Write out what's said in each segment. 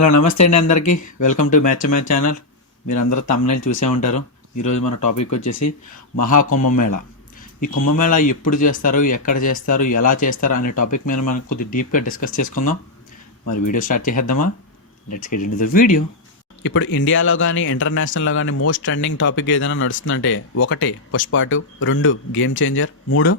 Hello నమస్తే అండి అందరికీ. Welcome to match channel. మీరందరూ తమిళ చూసే ఉంటారు. ఈరోజు మన టాపిక్ వచ్చేసి మహాకుంభమేళ. ఈ కుంభమేళ ఎప్పుడు చేస్తారు, ఎక్కడ చేస్తారు, ఎలా చేస్తారు అనే టాపిక్ మీద మనం కొద్దిగా డీప్గా డిస్కస్ చేసుకుందాం. మరి వీడియో స్టార్ట్ చేసేద్దామా? Let's get into the video. ఇప్పుడు ఇండియాలో కానీ ఇంటర్నేషనల్లో కానీ మోస్ట్ ట్రెండింగ్ టాపిక్ ఏదైనా నడుస్తుందంటే 1 పుష్ప 2, 2 గేమ్ చేంజర్, 3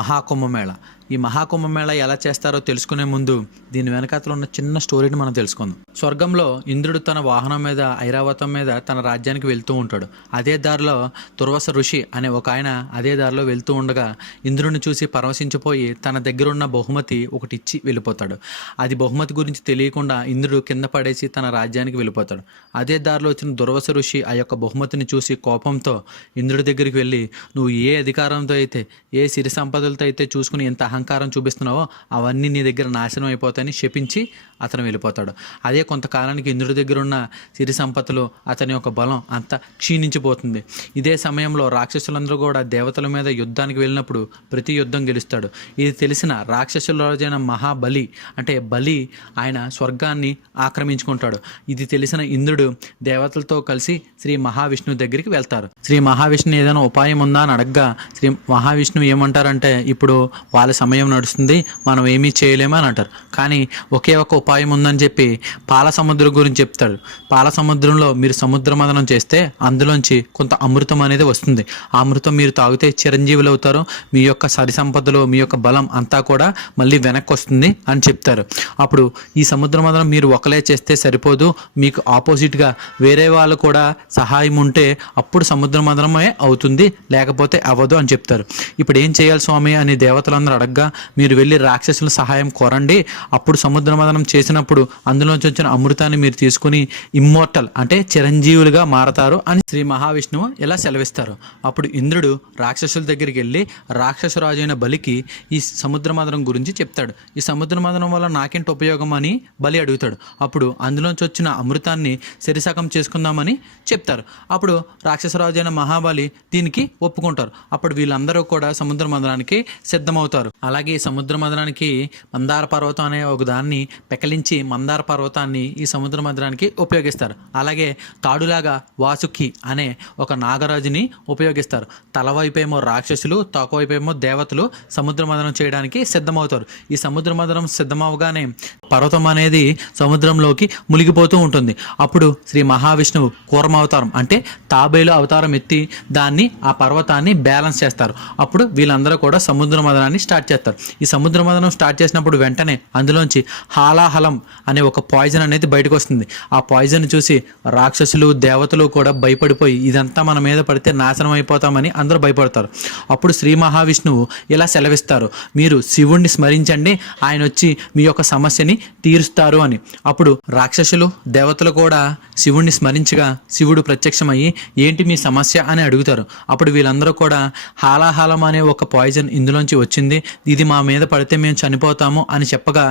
మహాకుంభమేళ. ఈ మహాకుంభమేళ ఎలా చేస్తారో తెలుసుకునే ముందు దీని వెనకాతలో ఉన్న చిన్న స్టోరీని మనం తెలుసుకుందాం. స్వర్గంలో ఇంద్రుడు తన వాహనం మీద ఐరావతం మీద తన రాజ్యానికి వెళ్తూ ఉంటాడు. అదే దారిలో దుర్వాస ఋషి అనే ఒక ఆయన అదే దారిలో వెళ్తూ ఉండగా ఇంద్రుడిని చూసి పరవశించిపోయి తన దగ్గర ఉన్న బహుమతి ఒకటి ఇచ్చి వెళ్ళిపోతాడు. అది బహుమతి గురించి తెలియకుండా ఇంద్రుడు కింద పడేసి తన రాజ్యానికి వెళ్ళిపోతాడు. అదే దారిలో వచ్చిన దుర్వాస ఋషి ఆ యొక్క బహుమతిని చూసి కోపంతో ఇంద్రుడి దగ్గరికి వెళ్ళి, నువ్వు ఏ అధికారంతో అయితే, ఏ సిరి సంపదలతో అయితే చూసుకుని ఎంత అహంకారం చూపిస్తున్నావో అవన్నీ నీ దగ్గర నాశనం అయిపోతాయని శపించి అతను వెళ్ళిపోతాడు. అదే కొంతకాలానికి ఇంద్రుడి దగ్గర ఉన్న సిరి సంపదలు, అతని యొక్క బలం అంతా క్షీణించిపోతుంది. ఇదే సమయంలో రాక్షసులందరూ కూడా దేవతల మీద యుద్ధానికి వెళ్ళినప్పుడు ప్రతి యుద్ధం గెలుస్తాడు. ఇది తెలిసిన రాక్షసుల రోజైన మహాబలి అంటే బలి ఆయన స్వర్గాన్ని ఆక్రమించుకుంటాడు. ఇది తెలిసిన ఇంద్రుడు దేవతలతో కలిసి శ్రీ మహావిష్ణువు దగ్గరికి వెళ్తారు. శ్రీ మహావిష్ణువు ఏదైనా ఉపాయం ఉందా అని అడగ్గా శ్రీ మహావిష్ణువు ఏమంటారంటే, ఇప్పుడు వాళ్ళ సమయం నడుస్తుంది, మనం ఏమీ చేయలేమని అని అంటారు. కానీ ఒకే ఒక ఉపాయం ఉందని చెప్పి పాల సముద్రం గురించి చెప్తాడు. పాల సముద్రంలో మీరు సముద్ర మదనం చేస్తే అందులోంచి కొంత అమృతం అనేది వస్తుంది. ఆ అమృతం మీరు తాగితే చిరంజీవులు అవుతారు. మీ యొక్క సరి సంపదలు, మీ యొక్క బలం అంతా కూడా మళ్ళీ వెనక్కి వస్తుంది అని చెప్తారు. అప్పుడు ఈ సముద్ర మదనం మీరు ఒకలే చేస్తే సరిపోదు, మీకు ఆపోజిట్గా వేరే వాళ్ళు కూడా సహాయం ఉంటే అప్పుడు సముద్ర మదనమే అవుతుంది, లేకపోతే అవ్వదు అని చెప్తారు. ఇప్పుడు ఏం చేయాలి స్వామి అని దేవతలందరూ అడగ్గా, మీరు వెళ్ళి రాక్షసుల సహాయం కోరండి, అప్పుడు సముద్ర మదనం చేసినప్పుడు అందులోంచి వచ్చిన అమృతాన్ని మీరు తీసుకుని ఇమ్మోర్టల్ అంటే చిరంజీవులుగా మారతారు అని శ్రీ మహావిష్ణువు ఇలా సెలవిస్తారు. అప్పుడు ఇంద్రుడు రాక్షసుల దగ్గరికి వెళ్ళి రాక్షసరాజు అయిన బలికి ఈ సముద్ర మదనం గురించి చెప్తాడు. ఈ సముద్ర మదనం వల్ల నాకేంటి ఉపయోగం అని బలి అడుగుతాడు. అప్పుడు అందులోంచి వచ్చిన అమృతాన్ని సరిసగం చేసుకుందామని చెప్తారు. అప్పుడు రాక్షసరాజు అయిన మహాబలి దీనికి ఒప్పుకుంటారు. అప్పుడు వీళ్ళందరూ కూడా సముద్ర మదనానికి సిద్ధమవుతారు. అలాగే ఈ సముద్ర మదనానికి మందార పర్వతం అనే ఒక దాన్ని పెకలించి మందార పర్వతాన్ని ఈ సముద్ర మదనానికి ఉపయోగిస్తారు. అలాగే తాడులాగా వాసుకి అనే ఒక నాగరాజుని ఉపయోగిస్తారు. తలవైపేమో రాక్షసులు, తోకవైపేమో దేవతలు సముద్ర మదనం చేయడానికి సిద్ధమవుతారు. ఈ సముద్ర మదనం సిద్ధమవగానే పర్వతం అనేది సముద్రంలోకి మునిగిపోతూ ఉంటుంది. అప్పుడు శ్రీ మహావిష్ణువు కూర్మ అవతారం అంటే తాబేలు అవతారం ఎత్తి దాన్ని ఆ పర్వతాన్ని బ్యాలెన్స్ చేస్తారు. అప్పుడు వీళ్ళందరూ కూడా సముద్ర మదనాన్ని స్టార్ట్ చేస్తారు. ఈ సముద్ర మదనం స్టార్ట్ చేసినప్పుడు వెంటనే అందులోంచి హాలాహలం అనే ఒక పాయిజన్ అనేది బయటకు వస్తుంది. ఆ పాయిజన్ చూసి రాక్షసులు, దేవతలు కూడా భయపడిపోయి ఇదంతా మన మీద పడితే నాశనం అయిపోతామని అందరూ భయపడతారు. అప్పుడు శ్రీ మహావిష్ణువు ఇలా సెలవిస్తారు, మీరు శివుణ్ణి స్మరించండి, ఆయన వచ్చి మీ యొక్క సమస్యని తీరుస్తారు అని. అప్పుడు రాక్షసులు, దేవతలు కూడా శివుణ్ణి స్మరించగా శివుడు ప్రత్యక్షమయ్యి ఏంటి మీ సమస్య అని అడుగుతారు. అప్పుడు వీళ్ళందరూ కూడా హాలాహలం అనే ఒక పాయిజన్ ఇందులోంచి వచ్చింది, ఇది మా మీద పడితే మేము చనిపోతాము అని చెప్పగా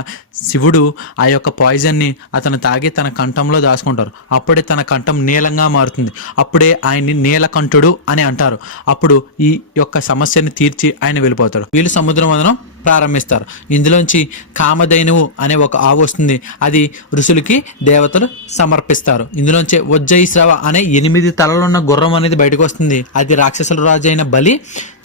శివుడు ఆ యొక్క పాయిజన్ని అతను తాగి తన కంఠంలో దాచుకుంటారు. అప్పుడే తన కంఠం నీలంగా మారుతుంది. అప్పుడే ఆయన్ని నీలకంఠుడు అని అంటారు. అప్పుడు ఈ యొక్క సమస్యని తీర్చి ఆయన వెళ్ళిపోతాడు. వీళ్ళు సముద్ర మదనం ప్రారంభిస్తారు. ఇందులోంచి కామధేనువు అనే ఒక ఆవు వస్తుంది. అది ఋషులకి దేవతలు సమర్పిస్తారు. ఇందులోంచి వజ్జయిశ్రవ అనే 8 తలలున్న గుర్రం అనేది బయటకు వస్తుంది. అది రాక్షసుల రాజు అయిన బలి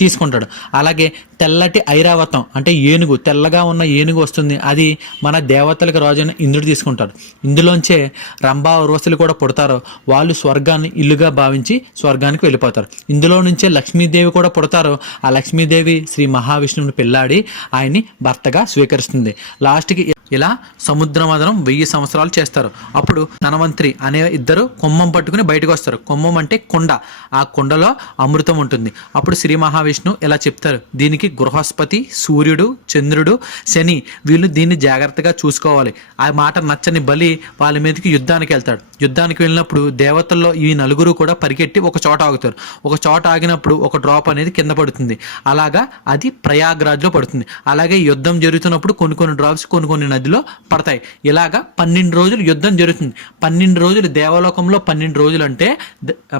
తీసుకుంటాడు. అలాగే తెల్లటి ఐరావతం అంటే ఏనుగు, తెల్లగా ఉన్న ఏనుగు వస్తుంది. అది మన దేవతలకు రాజు అయిన ఇంద్రుడు తీసుకుంటారు. ఇందులోంచే రంభా ఉర్వశులు కూడా పుడతారు. వాళ్ళు స్వర్గాన్ని ఇల్లుగా భావించి స్వర్గానికి వెళ్ళిపోతారు. ఇందులో నుంచే లక్ష్మీదేవి కూడా పుడతారు. ఆ లక్ష్మీదేవి శ్రీ మహావిష్ణువుని పెళ్ళాడి ఆయన్ని భర్తగా స్వీకరిస్తుంది. లాస్ట్కి ఇలా సముద్ర మదనం 1000 సంవత్సరాలు చేస్తారు. అప్పుడు ధనవంతరి అనే ఇద్దరు కొమ్మం పట్టుకుని బయటకు వస్తారు. కొమ్మం అంటే కొండ, ఆ కొండలో అమృతం ఉంటుంది. అప్పుడు శ్రీ మహావిష్ణువు ఇలా చెప్తారు, దీనికి బృహస్పతి, సూర్యుడు, చంద్రుడు, శని వీళ్ళు దీన్ని జాగ్రత్తగా చూసుకోవాలి. ఆ మాట నచ్చని బలి వాళ్ళ మీదకి యుద్ధానికి వెళ్తాడు. యుద్ధానికి వెళ్ళినప్పుడు దేవతల్లో ఈ 4 కూడా పరిగెట్టి ఒక చోట ఆగుతారు. ఒక చోట ఆగినప్పుడు ఒక డ్రాప్ అనేది కింద పడుతుంది. అలాగా అది ప్రయాగ్రాజ్లో పడుతుంది. అలాగే యుద్ధం జరుగుతున్నప్పుడు కొన్ని డ్రాప్స్ కొన్ని నదిలో పడతాయి. ఇలాగా 12 రోజులు యుద్ధం జరుగుతుంది. 12 రోజులు దేవలోకంలో 12 రోజులు అంటే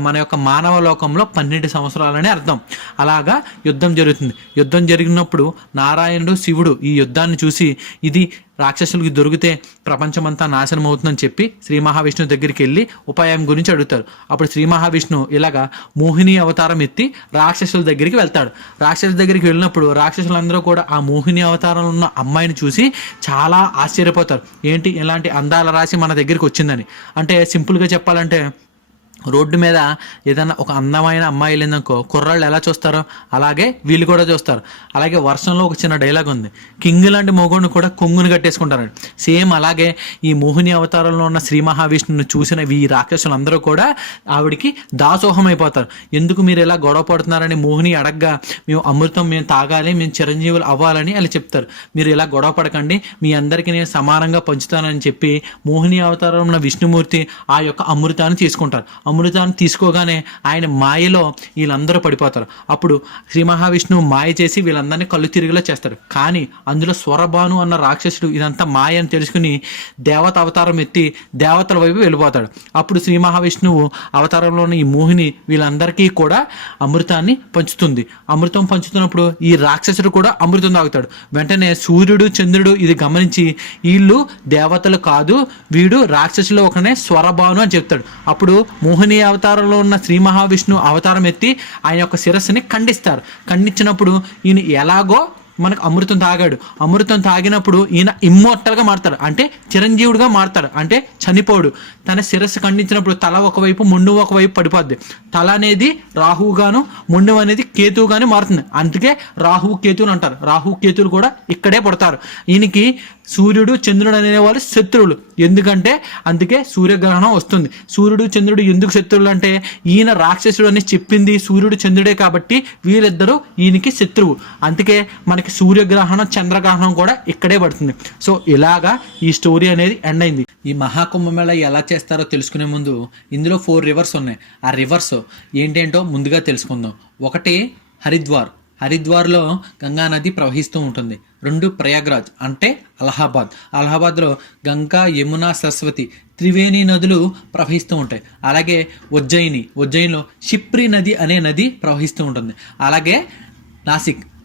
మన యొక్క మానవ లోకంలో 12 సంవత్సరాలనే అర్థం. అలాగా యుద్ధం జరుగుతుంది. యుద్ధం జరిగినప్పుడు నారాయణుడు, శివుడు ఈ యుద్ధాన్ని చూసి ఇది రాక్షసులకి దొరికితే ప్రపంచమంతా నాశనం అవుతుందని చెప్పి శ్రీ మహావిష్ణువు దగ్గరికి వెళ్ళి ఉపాయం గురించి అడుగుతారు. అప్పుడు శ్రీ మహావిష్ణువు ఇలాగా మోహిని అవతారం ఎత్తి రాక్షసుల దగ్గరికి వెళ్తాడు. రాక్షసుల దగ్గరికి వెళ్ళినప్పుడు రాక్షసులందరూ కూడా ఆ మోహిని అవతారంలో ఉన్న అమ్మాయిని చూసి చాలా ఆశ్చర్యపోతారు. ఏంటి ఇలాంటి అందాల రాశి మన దగ్గరికి వచ్చిందని. అంటే సింపుల్గా చెప్పాలంటే రోడ్డు మీద ఏదైనా ఒక అందమైన అమ్మాయి వెళ్ళిందనుకో కుర్రాళ్ళు ఎలా చూస్తారో అలాగే వీళ్ళు కూడా చూస్తారు. అలాగే వర్షంలో ఒక చిన్న డైలాగ్ ఉంది, కింగ్ లాంటి మొగుడిని కూడా కొంగుని కట్టేసుకుంటారండి. సేమ్ అలాగే ఈ మోహిని అవతారంలో ఉన్న శ్రీ మహావిష్ణువుని చూసిన ఈ రాక్షసులందరూ కూడా ఆవిడికి దాసోహం అయిపోతారు. ఎందుకు మీరు ఇలా గొడవ పడుతున్నారని మోహిని అడగ్గా, మేము అమృతం మేము తాగాలి, మేము చిరంజీవులు అవ్వాలని వాళ్ళు చెప్తారు. మీరు ఇలా గొడవ పడకండి, మీ అందరికీ నేను సమానంగా పంచుతానని చెప్పి మోహిని అవతారంలో ఉన్న విష్ణుమూర్తి ఆ యొక్క అమృతాన్ని తీసుకుంటారు. అమృతాన్ని తీసుకోగానే ఆయన మాయలో వీళ్ళందరూ పడిపోతారు. అప్పుడు శ్రీ మహావిష్ణువు మాయ చేసి వీళ్ళందరినీ కళ్ళు తిరిగిలా చేస్తారు. కానీ అందులో స్వరభాను అన్న రాక్షసుడు ఇదంతా మాయ అని తెలుసుకుని దేవత అవతారం ఎత్తి దేవతల వైపు వెళ్ళిపోతాడు. అప్పుడు శ్రీ మహావిష్ణువు అవతారంలోని ఈ మోహిని వీళ్ళందరికీ కూడా అమృతాన్ని పంచుతుంది. అమృతం పంచుతున్నప్పుడు ఈ రాక్షసుడు కూడా అమృతం తాగుతాడు. వెంటనే సూర్యుడు చంద్రుడు ఇది గమనించి వీళ్ళు దేవతలు కాదు, వీడు రాక్షసులో ఒకనే స్వరభాను అని చెప్తాడు. అప్పుడు మోహిని అవతారంలో ఉన్న శ్రీ మహావిష్ణువు అవతారం ఎత్తి ఆయన యొక్క శిరస్సుని ఖండిస్తారు. ఖండించినప్పుడు ఈయన ఎలాగో మనకు అమృతం తాగాడు. అమృతం తాగినప్పుడు ఈయన ఇమ్మోర్టల్గా మారుతాడు, అంటే చిరంజీవుడిగా మారుతాడు, అంటే చనిపోడు. తన శిరస్సు ఖండించినప్పుడు తల ఒకవైపు మొండు ఒకవైపు పడిపోద్ది. తల అనేది రాహువుగాను మొండు అనేది కేతువుగానే మారుతుంది. అందుకే రాహువు కేతువులు అంటారు. రాహు కేతువులు కూడా ఇక్కడే పుడతారు. ఈయనకి సూర్యుడు చంద్రుడు అనేవాళ్ళు శత్రువులు. ఎందుకంటే అందుకే సూర్యగ్రహణం వస్తుంది. సూర్యుడు చంద్రుడు ఎందుకు శత్రువులు అంటే ఈయన రాక్షసుడు అని చెప్పింది సూర్యుడు చంద్రుడే కాబట్టి వీళ్ళిద్దరూ ఈయనకి శత్రువు. అందుకే మనకి సూర్యగ్రహణం చంద్రగ్రహణం కూడా ఇక్కడే పడుతుంది. సో ఇలాగా ఈ స్టోరీ అనేది ఎండ్ అయింది. ఈ మహాకుంభమేళ ఎలా చేస్తారో తెలుసుకునే ముందు ఇందులో 4 రివర్స్ ఉన్నాయి. ఆ రివర్స్ ఏంటేంటో ముందుగా తెలుసుకుందాం. ఒకటి హరిద్వార్. హరిద్వార్లో గంగా నది ప్రవహిస్తూ ఉంటుంది. 2 ప్రయాగ్రాజ్ అంటే అలహాబాద్. అలహాబాద్లో గంగా యమున సరస్వతి త్రివేణి నదులు ప్రవహిస్తూ ఉంటాయి. అలాగే ఉజ్జయినిలో షిప్రి నది అనే నది ప్రవహిస్తూ ఉంటుంది. అలాగే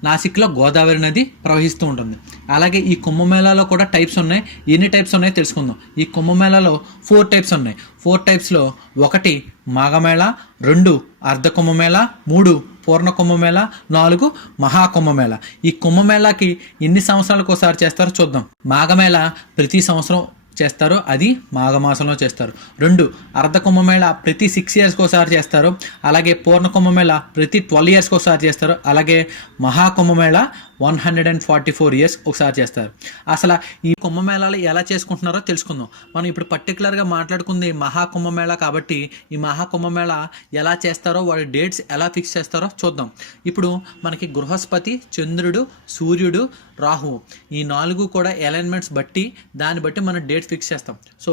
నాసిక్లో గోదావరి నది ప్రవహిస్తూ ఉంటుంది. అలాగే ఈ కుంభమేళాలో కూడా టైప్స్ ఉన్నాయి. ఎన్ని టైప్స్ ఉన్నాయో తెలుసుకుందాం. ఈ కుంభమేళాలో 4 టైప్స్ ఉన్నాయి. 4 టైప్స్లో 1 మాఘమేళ, 2 అర్ధ కుంభమేళ, 3 పూర్ణ కుంభమేళ, 4 మహాకుంభమేళ. ఈ కుంభమేళాకి ఎన్ని సంవత్సరాలకు ఒకసారి చేస్తారో చూద్దాం. మాఘమేళ ప్రతి సంవత్సరం చేస్తారు, అది మాఘమాసంలో చేస్తారు. 2 అర్ధ కుంభమేళ ప్రతి 6 ఇయర్స్కి ఒకసారి చేస్తారు. అలాగే పూర్ణ కుంభమేళ ప్రతి 12 ఇయర్స్కి ఒకసారి చేస్తారు. అలాగే మహాకుంభమేళ 144 ఇయర్స్ ఒకసారి చేస్తారు. అసలు ఈ కుంభమేళాలు ఎలా చేసుకుంటున్నారో తెలుసుకుందాం. మనం ఇప్పుడు పర్టికులర్గా మాట్లాడుకుంది మహాకుంభమేళ కాబట్టి ఈ మహాకుంభమేళ ఎలా చేస్తారో వాడి డేట్స్ ఎలా ఫిక్స్ చేస్తారో చూద్దాం. ఇప్పుడు మనకి బృహస్పతి, చంద్రుడు, సూర్యుడు, రాహువు ఈ 4 కూడా అలైన్మెంట్స్ బట్టి దాన్ని బట్టి మనం డేట్ ఫిక్స్ చేస్తాం. సో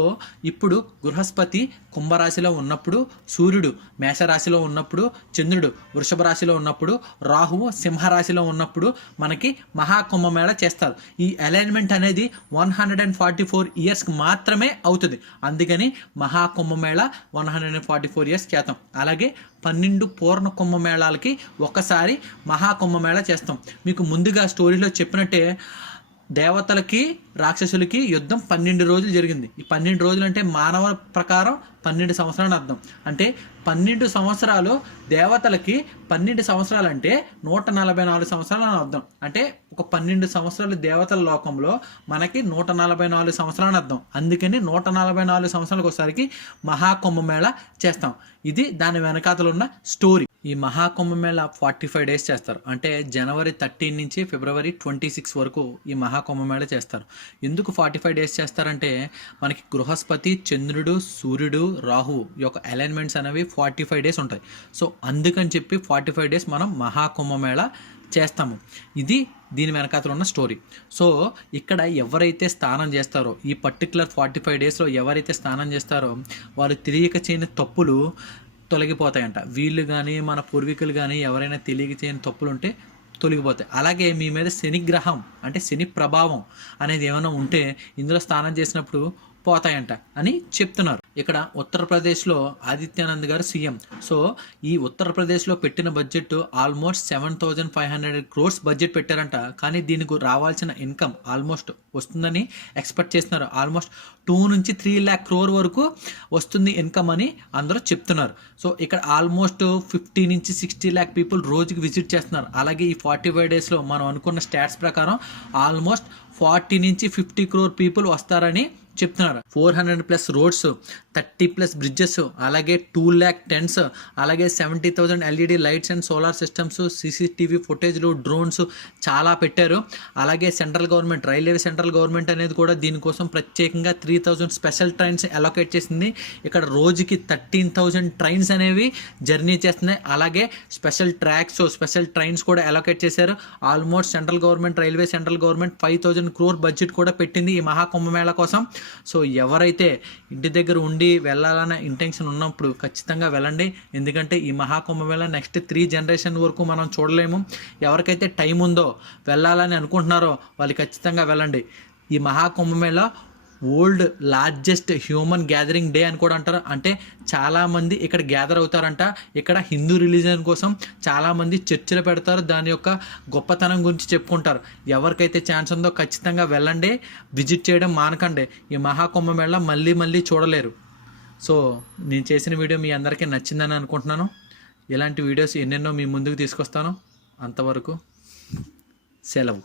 ఇప్పుడు బృహస్పతి కుంభరాశిలో ఉన్నప్పుడు, సూర్యుడు మేషరాశిలో ఉన్నప్పుడు, చంద్రుడు వృషభ రాశిలో ఉన్నప్పుడు, రాహువు సింహరాశిలో ఉన్నప్పుడు మనకి మహాకుంభమేళ చేస్తారు. ఈ అలైన్మెంట్ అనేది 144 ఇయర్స్కి మాత్రమే అవుతుంది. అందుకని మహాకుంభమేళ 144 ఇయర్స్ చేస్తాం. అలాగే 12 పూర్ణ కుంభమేళాలకి ఒకసారి మహాకుంభమేళ చేస్తాం. మీకు ముందుగా స్టోరీలో చెప్పినట్టే దేవతలకి రాక్షసులకి యుద్ధం 12 రోజులు జరిగింది. ఈ 12 రోజులు అంటే మానవ ప్రకారం 12 సంవత్సరాలు అర్థం. అంటే 12 సంవత్సరాలు దేవతలకి 12 సంవత్సరాలు అంటే 144 సంవత్సరాలు అని అర్థం. అంటే ఒక 12 సంవత్సరాలు దేవతల లోకంలో మనకి 144 సంవత్సరాలు అర్థం. అందుకని 144 సంవత్సరాలకు ఒకసారికి మహాకుంభమేళ చేస్తాం. ఇది దాని వెనకాతలు ఉన్న స్టోరీ. ఈ మహాకుంభమేళ 45 డేస్ చేస్తారు. అంటే జనవరి 13 నుంచి ఫిబ్రవరి 26 వరకు ఈ మహాకుంభమేళ చేస్తారు. ఎందుకు 45 డేస్ చేస్తారంటే మనకి బృహస్పతి, చంద్రుడు, సూర్యుడు, రాహువు యొక్క అలైన్మెంట్స్ అనేవి 45 డేస్ ఉంటాయి. సో అందుకని చెప్పి 45 డేస్ మనం మహాకుంభమేళ చేస్తాము. ఇది దీని వెనకాతలు ఉన్న స్టోరీ. సో ఇక్కడ ఎవరైతే స్నానం చేస్తారో ఈ పర్టికులర్ 45 డేస్లో ఎవరైతే స్నానం చేస్తారో వాళ్ళు తెలియక చేయని తప్పులు తొలగిపోతాయంట. వీళ్ళు కానీ మన పూర్వీకులు కానీ ఎవరైనా తెలియక చేయని తప్పులు ఉంటే తొలగిపోతాయి. అలాగే మీ మీద శని గ్రహం అంటే శని ప్రభావం అనేది ఏమైనా ఉంటే ఇందులో స్నానం చేసినప్పుడు పోతాయంట అని చెప్తున్నారు. ఇక్కడ ఉత్తరప్రదేశ్లో ఆదిత్యానంద్ గారు సీఎం. సో ఈ ఉత్తరప్రదేశ్లో పెట్టిన బడ్జెట్ ఆల్మోస్ట్ 7,500 crores బడ్జెట్ పెట్టారంట. కానీ దీనికి రావాల్సిన ఇన్కమ్ ఆల్మోస్ట్ వస్తుందని ఎక్స్పెక్ట్ చేస్తున్నారు. ఆల్మోస్ట్ 2 నుంచి 3 lakh crore వరకు వస్తుంది ఇన్కమ్ అని అందరూ చెప్తున్నారు. సో ఇక్కడ ఆల్మోస్ట్ 50 నుంచి 60 lakh పీపుల్ రోజుకి విజిట్ చేస్తున్నారు. అలాగే ఈ 45 డేస్లో మనం అనుకున్న స్టాట్స్ ప్రకారం ఆల్మోస్ట్ 40 నుంచి 50 crore పీపుల్ వస్తారని చెప్తున్నారు. 400+ రోడ్స్, 30+ బ్రిడ్జెస్, అలాగే 2 lakh టెంట్స్, అలాగే 70,000 LED lights and solar systems, CCTV ఫుటేజ్లు, డ్రోన్స్ చాలా పెట్టారు. అలాగే సెంట్రల్ గవర్నమెంట్, సెంట్రల్ గవర్నమెంట్ అనేది కూడా దీనికోసం ప్రత్యేకంగా 3,000 స్పెషల్ ట్రైన్స్ అలొకేట్ చేసింది. ఇక్కడ రోజుకి 13,000 ట్రైన్స్ అనేవి జర్నీ చేస్తున్నాయి. అలాగే స్పెషల్ ట్రాక్స్, స్పెషల్ ట్రైన్స్ కూడా అలొకేట్ చేశారు. Almost central government 5,000 crore budget కూడా పెట్టింది ఈ మహాకుంభమేళా కోసం. సో ఎవరైతే ఇంటి దగ్గర ఉండి వెళ్ళాలన్న ఇంటెన్షన్ ఉన్నప్పుడు ఖచ్చితంగా వెళ్ళండి. ఎందుకంటే ఈ మహాకుంభమేళా నెక్స్ట్ 3 జనరేషన్ వరకు మనం చూడలేము. ఎవరికైతే టైం ఉందో వెళ్ళాలని అనుకుంటున్నారో వాళ్ళు ఖచ్చితంగా వెళ్ళండి. ఈ Maha Kumbh Mela world largest human gathering day అని కూడా అంటారు. అంటే చాలామంది ఇక్కడ గ్యాదర్ అవుతారంట. ఇక్కడ హిందూ రిలీజియన్ కోసం చాలామంది చర్చలు పెడతారు, దాని యొక్క గొప్పతనం గురించి చెప్పుకుంటారు. ఎవరికైతే ఛాన్స్ ఉందో ఖచ్చితంగా వెళ్ళండి, విజిట్ చేయడం మానకండి. ఈ మహాకుంభమేళా మళ్ళీ చూడలేరు. సో నేను చేసిన వీడియో మీ అందరికీ నచ్చిందని అనుకుంటున్నాను. ఇలాంటి వీడియోస్ ఎన్నెన్నో మీ ముందుకు తీసుకొస్తాను. అంతవరకు సెలవు.